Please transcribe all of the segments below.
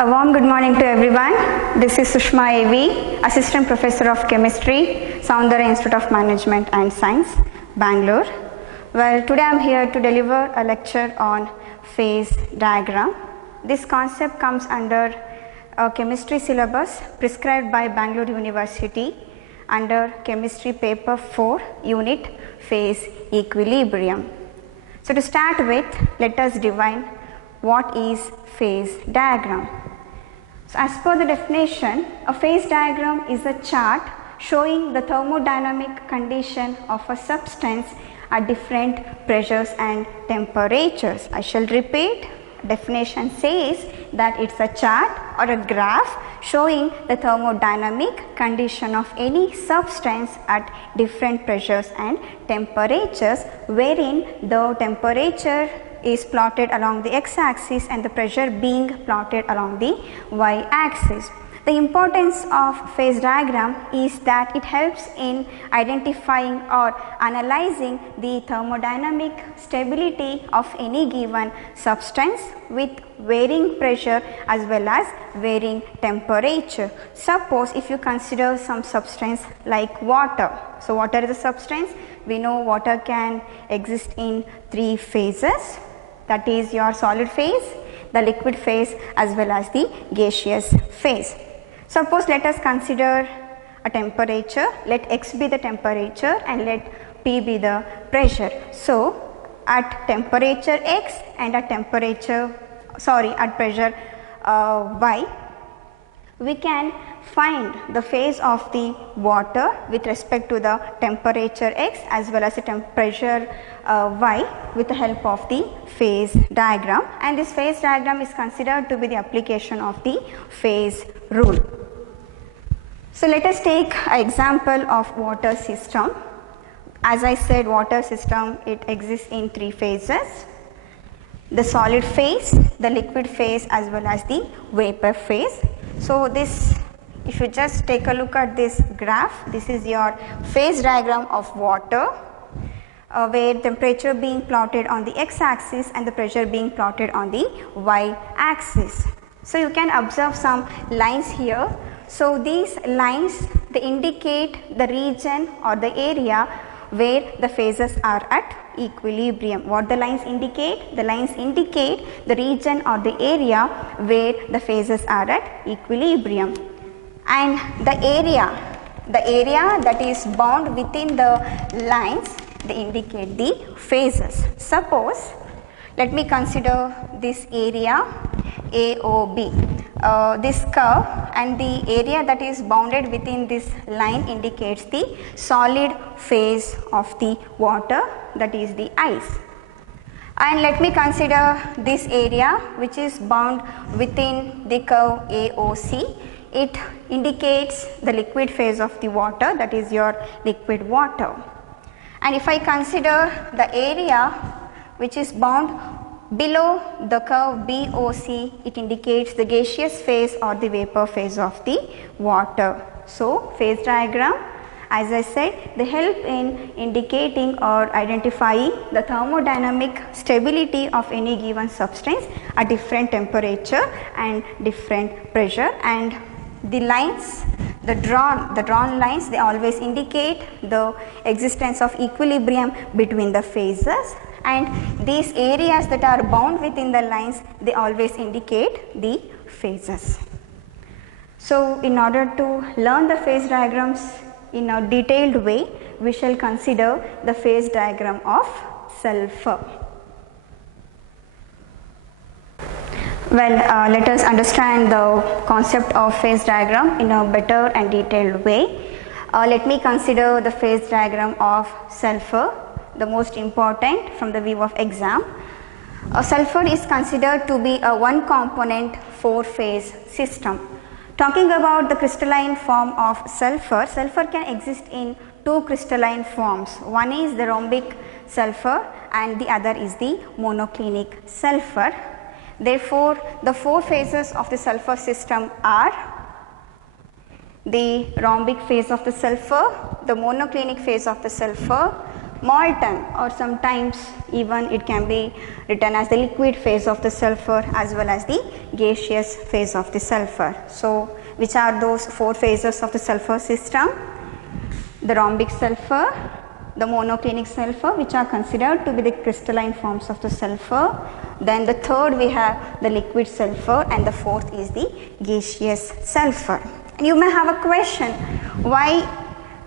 A warm good morning to everyone. This is Sushma A.V., Assistant Professor of Chemistry, Soundarya Institute of Management and Science, Bangalore. Well, today I am here to deliver a lecture on phase diagram. This concept comes under a chemistry syllabus prescribed by Bangalore University under Chemistry Paper 4, Unit Phase Equilibrium. So, to start with, let us define what is phase diagram. So, as per the definition, a phase diagram is a chart showing the thermodynamic condition of a substance at different pressures and temperatures. I shall repeat, definition says that it is a chart or a graph showing the thermodynamic condition of any substance at different pressures and temperatures, wherein the temperature is plotted along the x-axis and the pressure being plotted along the y-axis. The importance of phase diagram is that it helps in identifying or analyzing the thermodynamic stability of any given substance with varying pressure as well as varying temperature. Suppose if you consider some substance like water. So, water is a substance. We know water can exist in three phases, that is your solid phase, the liquid phase as well as the gaseous phase. Suppose let us consider a temperature, let x be the temperature and let P be the pressure. So, at temperature x and at pressure y, we can find the phase of the water with respect to the temperature x as well as the temperature y with the help of the phase diagram, and this phase diagram is considered to be the application of the phase rule. So, let us take an example of water system. As I said, water system, it exists in three phases: the solid phase, the liquid phase as well as the vapor phase. So, this, if you just take a look at this graph, this is your phase diagram of water, where temperature being plotted on the x-axis and the pressure being plotted on the y-axis. So, you can observe some lines here. So, these lines, they indicate the region or the area where the phases are at equilibrium. What the lines indicate? The lines indicate the region or the area where the phases are at equilibrium, and the area that is bound within the lines, they indicate the phases. Suppose let me consider this area AOB. This curve and the area that is bounded within this line indicates the solid phase of the water, that is the ice. And let me consider this area which is bound within the curve AOC. It indicates the liquid phase of the water, that is your liquid water. And if I consider the area which is bound below the curve BOC, it indicates the gaseous phase or the vapor phase of the water. So, phase diagram, as I said, they help in indicating or identifying the thermodynamic stability of any given substance at different temperature and different pressure, and the lines, the drawn lines, they always indicate the existence of equilibrium between the phases, and these areas that are bound within the lines, they always indicate the phases. So, in order to learn the phase diagrams in a detailed way, we shall consider the phase diagram of sulfur. Well, let us understand the concept of phase diagram in a better and detailed way. Let me consider the phase diagram of sulfur, the most important from the view of exam. Sulfur is considered to be a one component four phase system. Talking about the crystalline form of sulfur, sulfur can exist in two crystalline forms. One is the rhombic sulfur and the other is the monoclinic sulfur. Therefore, the four phases of the sulfur system are the rhombic phase of the sulfur, the monoclinic phase of the sulfur, molten, or sometimes even it can be written as the liquid phase of the sulfur as well as the gaseous phase of the sulfur. So, which are those 4 phases of the sulfur system? The rhombic sulfur, the monoclinic sulfur, which are considered to be the crystalline forms of the sulfur. Then the third we have the liquid sulfur, and the fourth is the gaseous sulfur. And you may have a question, why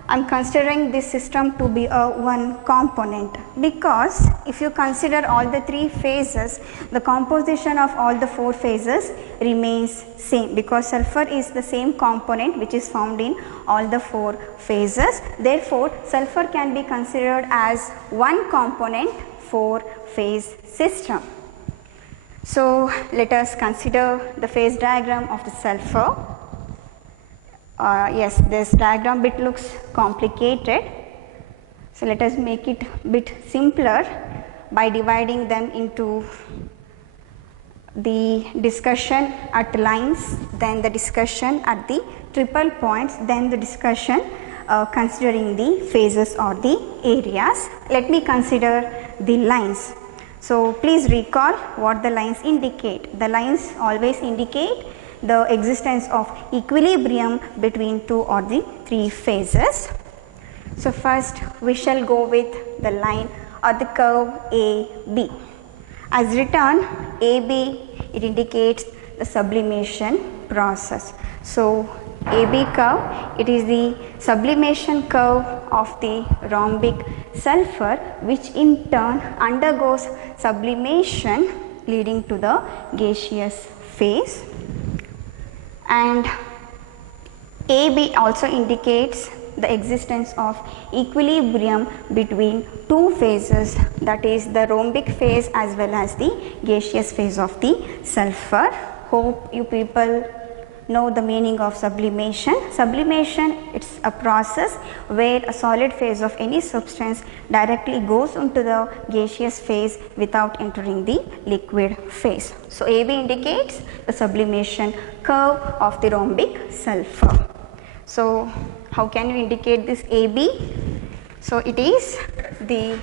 I am considering this system to be a one component? Because if you consider all the 3 phases, the composition of all the 4 phases remains same, because sulfur is the same component which is found in all the 4 phases. Therefore, sulfur can be considered as one component 4 phase system. So, let us consider the phase diagram of the sulfur. Yes, this diagram bit looks complicated. So, let us make it bit simpler by dividing them into the discussion at lines, then the discussion at the triple points, then the discussion considering the phases or the areas. Let me consider the lines. So, please recall what the lines indicate. The lines always indicate the existence of equilibrium between 2 or the 3 phases. So, first we shall go with the line or the curve AB. As written, AB, it indicates the sublimation process. So, AB curve, it is the sublimation curve of the rhombic sulfur, which in turn undergoes sublimation leading to the gaseous phase. And AB also indicates the existence of equilibrium between 2 phases, that is the rhombic phase as well as the gaseous phase of the sulfur. Hope you people know the meaning of sublimation. Sublimation, it is a process where a solid phase of any substance directly goes into the gaseous phase without entering the liquid phase. So, AB indicates the sublimation curve of the rhombic sulfur. So, how can you indicate this AB? So, it is the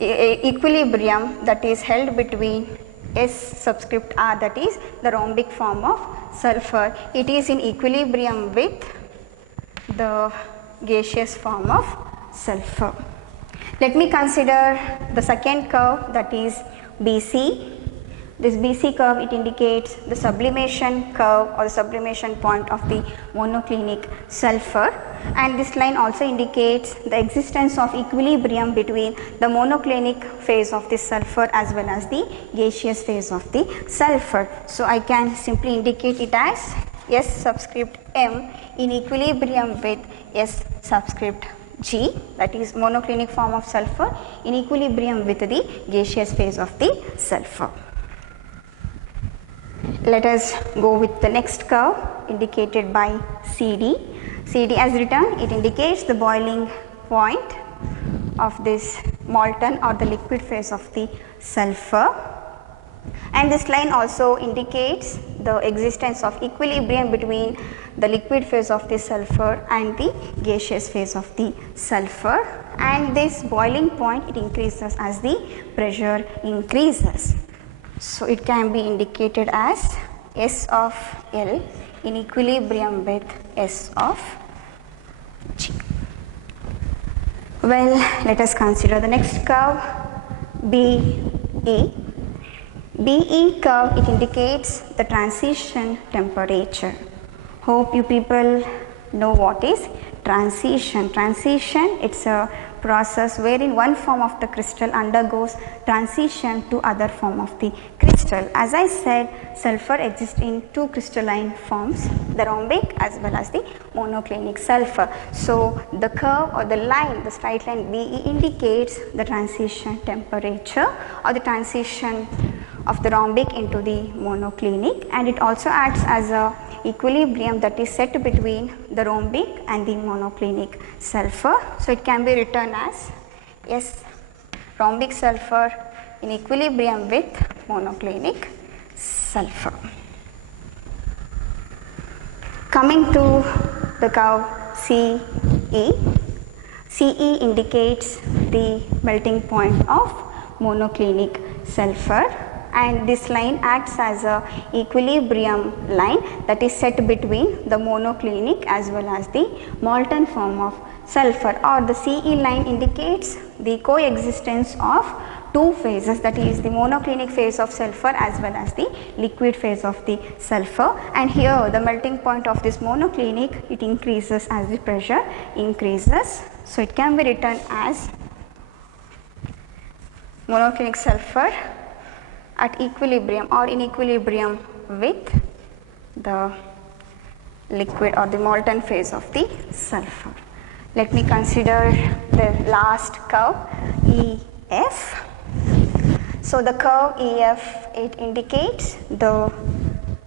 equilibrium that is held between S subscript R, that is the rhombic form of sulfur. It is in equilibrium with the gaseous form of sulfur. Let me consider the second curve, that is BC. This BC curve, it indicates the sublimation curve or the sublimation point of the monoclinic sulfur, and this line also indicates the existence of equilibrium between the monoclinic phase of the sulfur as well as the gaseous phase of the sulfur. So, I can simply indicate it as S subscript M in equilibrium with S subscript G, that is monoclinic form of sulfur in equilibrium with the gaseous phase of the sulfur. Let us go with the next curve indicated by CD. CD as written, it indicates the boiling point of this molten or the liquid phase of the sulfur, and this line also indicates the existence of equilibrium between the liquid phase of the sulfur and the gaseous phase of the sulfur, and this boiling point, it increases as the pressure increases. So, it can be indicated as S of L in equilibrium with S of G. Well, let us consider the next curve, BE. BE curve, it indicates the transition temperature. Hope you people know what is transition. Transition, it is a process wherein one form of the crystal undergoes transition to other form of the crystal. As I said, sulfur exists in 2 crystalline forms, the rhombic as well as the monoclinic sulfur. So, the curve or the line, the straight line BE indicates the transition temperature or the transition of the rhombic into the monoclinic, and it also acts as a equilibrium that is set between the rhombic and the monoclinic sulfur. So, it can be written as S rhombic sulfur in equilibrium with monoclinic sulfur. Coming to the curve CE. CE indicates the melting point of monoclinic sulfur, and this line acts as a equilibrium line that is set between the monoclinic as well as the molten form of sulfur, or the CE line indicates the coexistence of two phases, that is the monoclinic phase of sulfur as well as the liquid phase of the sulfur. And here the melting point of this monoclinic, it increases as the pressure increases. So it can be written as monoclinic sulfur at equilibrium or in equilibrium with the liquid or the molten phase of the sulfur. Let me consider the last curve, EF. So the curve EF, it indicates the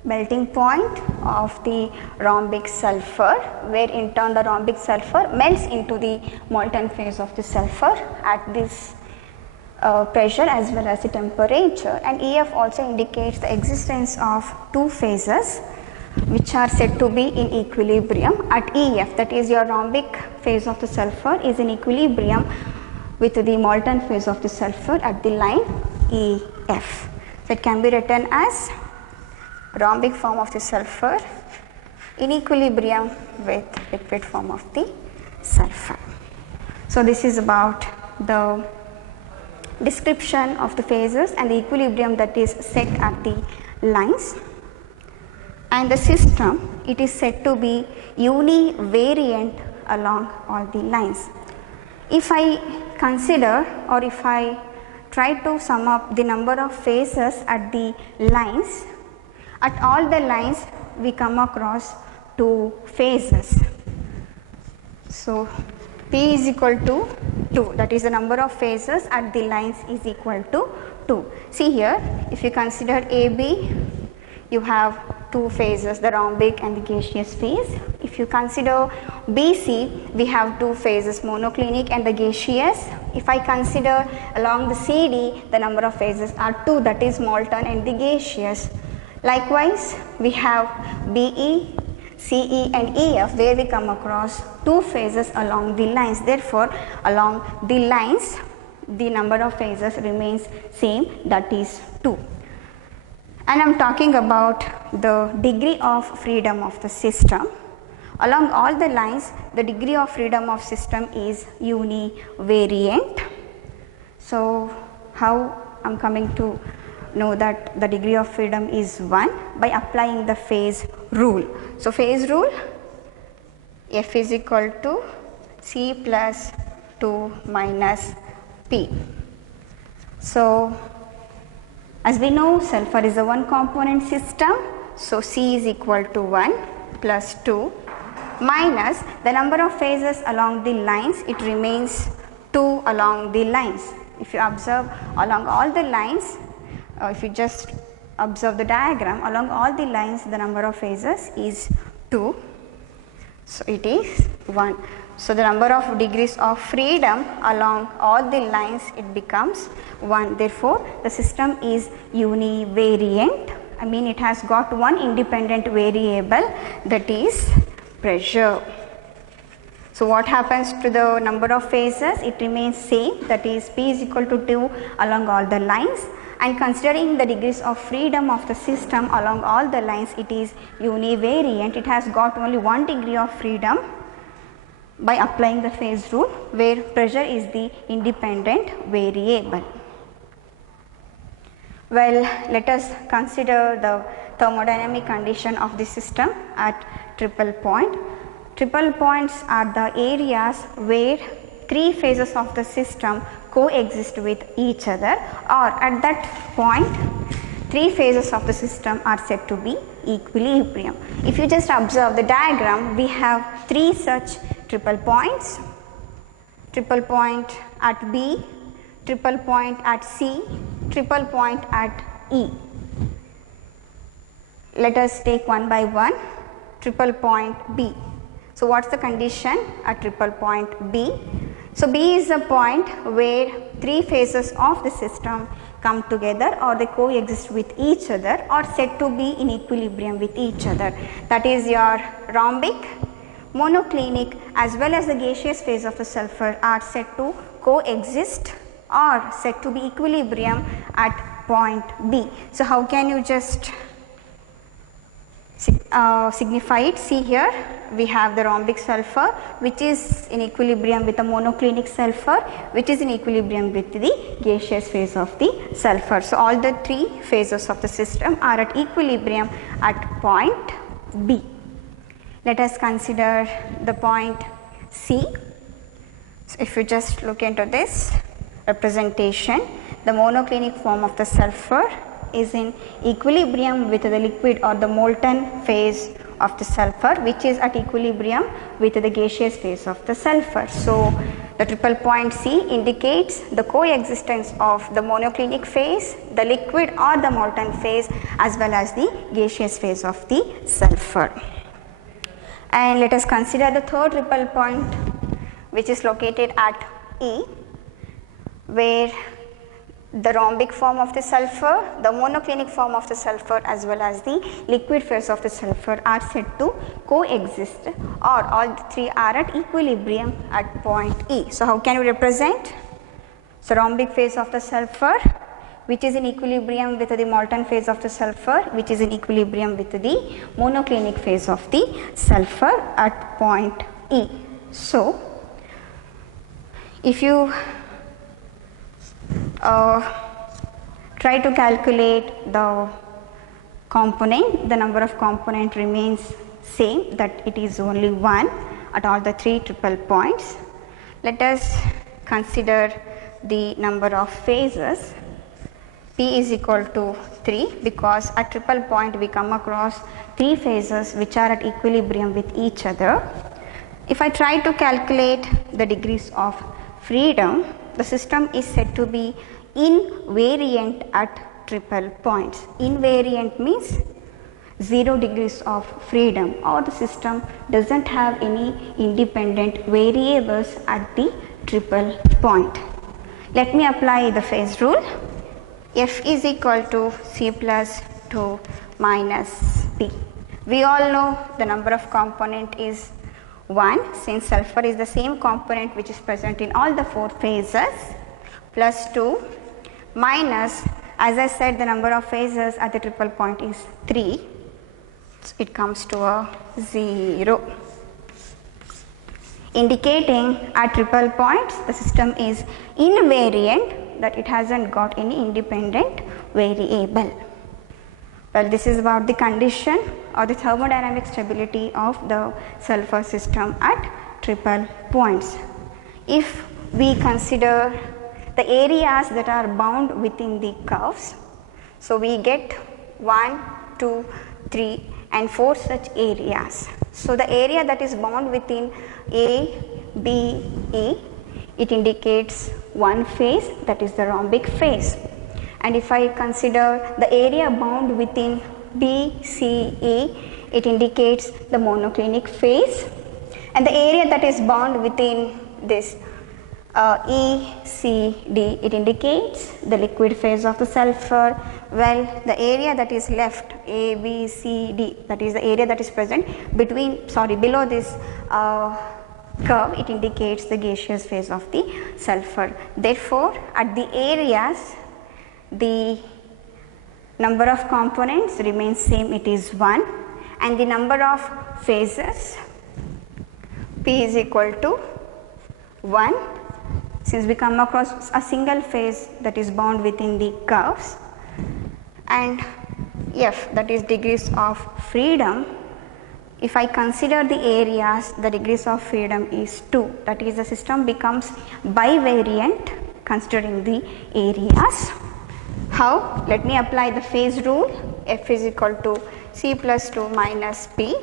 melting point of the rhombic sulfur, where in turn the rhombic sulfur melts into the molten phase of the sulfur at this pressure as well as the temperature. And EF also indicates the existence of two phases which are said to be in equilibrium at EF, that is your rhombic phase of the sulfur is in equilibrium with the molten phase of the sulfur at the line EF. So it can be written as rhombic form of the sulfur in equilibrium with liquid form of the sulfur. So this is about the description of the phases and the equilibrium that is set at the lines. And the system, it is said to be univariant along all the lines. If I consider, or if I try to sum up the number of phases at the lines, at all the lines we come across two phases. So P is equal to 2, that is the number of phases at the lines is equal to 2. See here, if you consider AB, you have two phases, the rhombic and the gaseous phase. If you consider BC, we have two phases, monoclinic and the gaseous. If I consider along the CD, the number of phases are 2, that is molten and the gaseous. Likewise, we have BE, CE and EF, where we come across two phases along the lines. Therefore, along the lines, the number of phases remains same, that is 2. And I am talking about the degree of freedom of the system. Along all the lines, the degree of freedom of system is univariant. So how I am coming to know that the degree of freedom is 1? By applying the phase rule. So phase rule, F is equal to C plus 2 minus P. So as we know, sulfur is a one component system, so C is equal to 1 plus 2 minus the number of phases along the lines, it remains 2 along the lines. If you observe along all the lines, if you just observe the diagram, along all the lines the number of phases is 2, so it is 1. So the number of degrees of freedom along all the lines, it becomes 1. Therefore, the system is univariant. I mean, it has got one independent variable, that is pressure. So what happens to the number of phases? It remains same, that is P is equal to 2 along all the lines. And considering the degrees of freedom of the system along all the lines, it is univariant. It has got only one degree of freedom by applying the phase rule, where pressure is the independent variable. Well, let us consider the thermodynamic condition of the system at triple point. Triple points are the areas where three phases of the system coexist with each other, or at that point three phases of the system are said to be equilibrium. If you just observe the diagram, we have three such triple points: triple point at B, triple point at C, triple point at E. Let us take one by one. Triple point B. So what is the condition at triple point B? So B is a point where three phases of the system come together, or they coexist with each other, or said to be in equilibrium with each other. That is, your rhombic, monoclinic as well as the gaseous phase of the sulfur are said to coexist or said to be equilibrium at point B. So, how can you just signify it? See here, we have the rhombic sulfur which is in equilibrium with the monoclinic sulfur which is in equilibrium with the gaseous phase of the sulfur. So, all the three phases of the system are at equilibrium at point B. Let us consider the point C. So, if you just look into this representation, the monoclinic form of the sulfur is in equilibrium with the liquid or the molten phase of the sulfur which is at equilibrium with the gaseous phase of the sulfur. So, the triple point C indicates the coexistence of the monoclinic phase, the liquid or the molten phase as well as the gaseous phase of the sulfur. And let us consider the third triple point which is located at E, where the rhombic form of the sulfur, the monoclinic form of the sulfur as well as the liquid phase of the sulfur are said to coexist or all the three are at equilibrium at point E. So, how can we represent? So, rhombic phase of the sulfur which is in equilibrium with the molten phase of the sulfur which is in equilibrium with the monoclinic phase of the sulfur at point E. So, if you try to calculate the component, the number of component remains same, that it is only 1 at all the three triple points. Let us consider the number of phases. P is equal to 3 because at triple point we come across 3 phases which are at equilibrium with each other. If I try to calculate the degrees of freedom, the system is said to be invariant at triple points. Invariant means 0 degrees of freedom, or the system does not have any independent variables at the triple point. Let me apply the phase rule. F is equal to C plus 2 minus P. We all know the number of component is 1, since sulfur is the same component which is present in all the 4 phases, plus 2 minus, as I said, the number of phases at the triple point is 3, so it comes to a 0, indicating at triple points the system is invariant, that it has not got any independent variable. Well, this is about the condition or the thermodynamic stability of the sulfur system at triple points. If we consider the areas that are bound within the curves, so we get 1, 2, 3 and 4 such areas. So, the area that is bound within A, B, E, it indicates one phase, that is the rhombic phase. And if I consider the area bound within B, C, E, it indicates the monoclinic phase, and the area that is bound within this E, C, D, it indicates the liquid phase of the sulfur. Well, the area that is left, A, B, C, D, that is the area that is present below this curve, it indicates the gaseous phase of the sulfur. Therefore, at the areas, the number of components remains same, it is 1, and the number of phases, P is equal to 1, since we come across a single phase that is bound within the curves, and F, that is degrees of freedom. If I consider the areas, the degrees of freedom is 2, that is the system becomes bivariant considering the areas. How? Let me apply the phase rule. F is equal to C plus 2 minus P,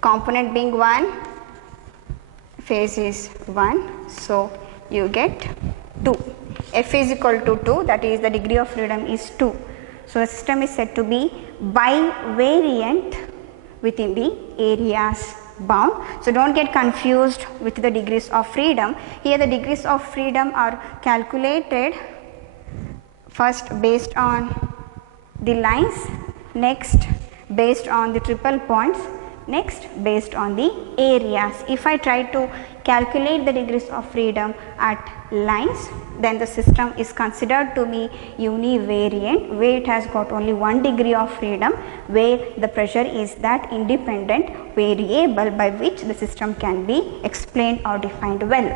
component being 1, phase is 1, so you get 2. F is equal to 2, that is the degree of freedom is 2. So, the system is said to be bivariant within the areas bound. So, do not get confused with the degrees of freedom. Here the degrees of freedom are calculated first based on the lines, next based on the triple points, Next, based on the areas, if I try to calculate the degrees of freedom at lines, then the system is considered to be univariant, where it has got only one degree of freedom, where the pressure is that independent variable by which the system can be explained or defined well.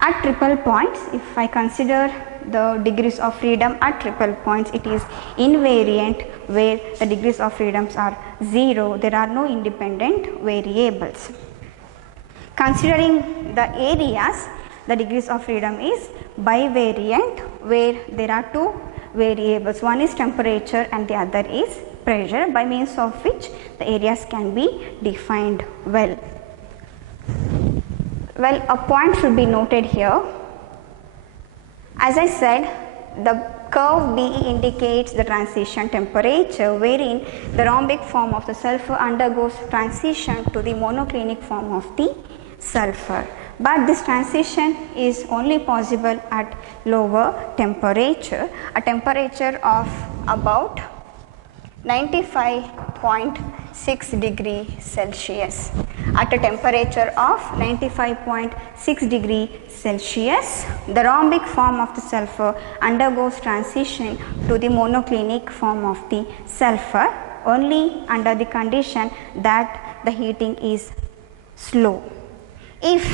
At triple points, if I consider the degrees of freedom at triple points, it is invariant, where the degrees of freedoms are 0, there are no independent variables. Considering the areas, the degrees of freedom is bivariant, where there are two variables, one is temperature and the other is pressure, by means of which the areas can be defined well. Well, a point should be noted here. As I said, the curve BE indicates the transition temperature, wherein the rhombic form of the sulfur undergoes transition to the monoclinic form of the sulfur. But this transition is only possible at lower temperature, a temperature of about 95.6 degree Celsius. At a temperature of 95.6 degree Celsius, the rhombic form of the sulfur undergoes transition to the monoclinic form of the sulfur only under the condition that the heating is slow. If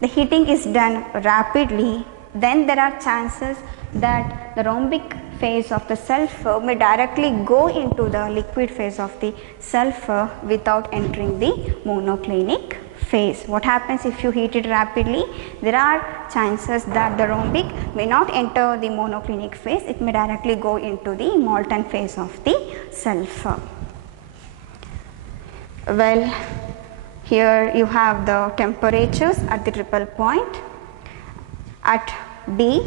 the heating is done rapidly, then there are chances that the rhombic phase of the sulfur may directly go into the liquid phase of the sulfur without entering the monoclinic phase. What happens if you heat it rapidly? There are chances that the rhombic may not enter the monoclinic phase, it may directly go into the molten phase of the sulfur. Well, here you have the temperatures at the triple point. At B,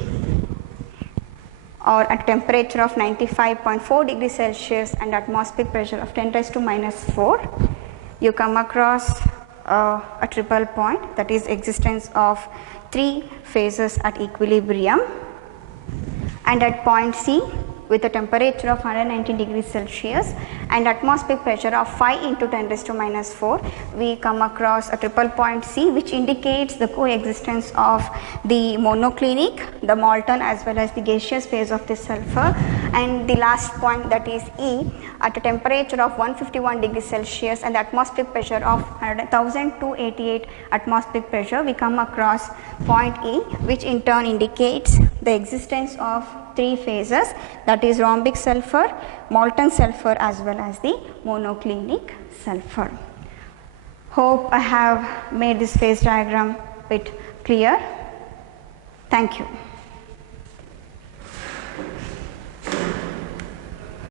or at temperature of 95.4 degrees Celsius and atmospheric pressure of 10 raised to minus 4, you come across a triple point, that is existence of 3 phases at equilibrium. And at point C, with a temperature of 119 degrees Celsius and atmospheric pressure of 5 into 10 raised to minus 4, we come across a triple point C, which indicates the coexistence of the monoclinic, the molten as well as the gaseous phase of the sulfur. And the last point, that is E, at a temperature of 151 degrees Celsius and the atmospheric pressure of 1288 atmospheric pressure, we come across point E, which in turn indicates the existence of 3 phases, that is rhombic sulfur, molten sulfur as well as the monoclinic sulfur. Hope I have made this phase diagram bit clear. Thank you.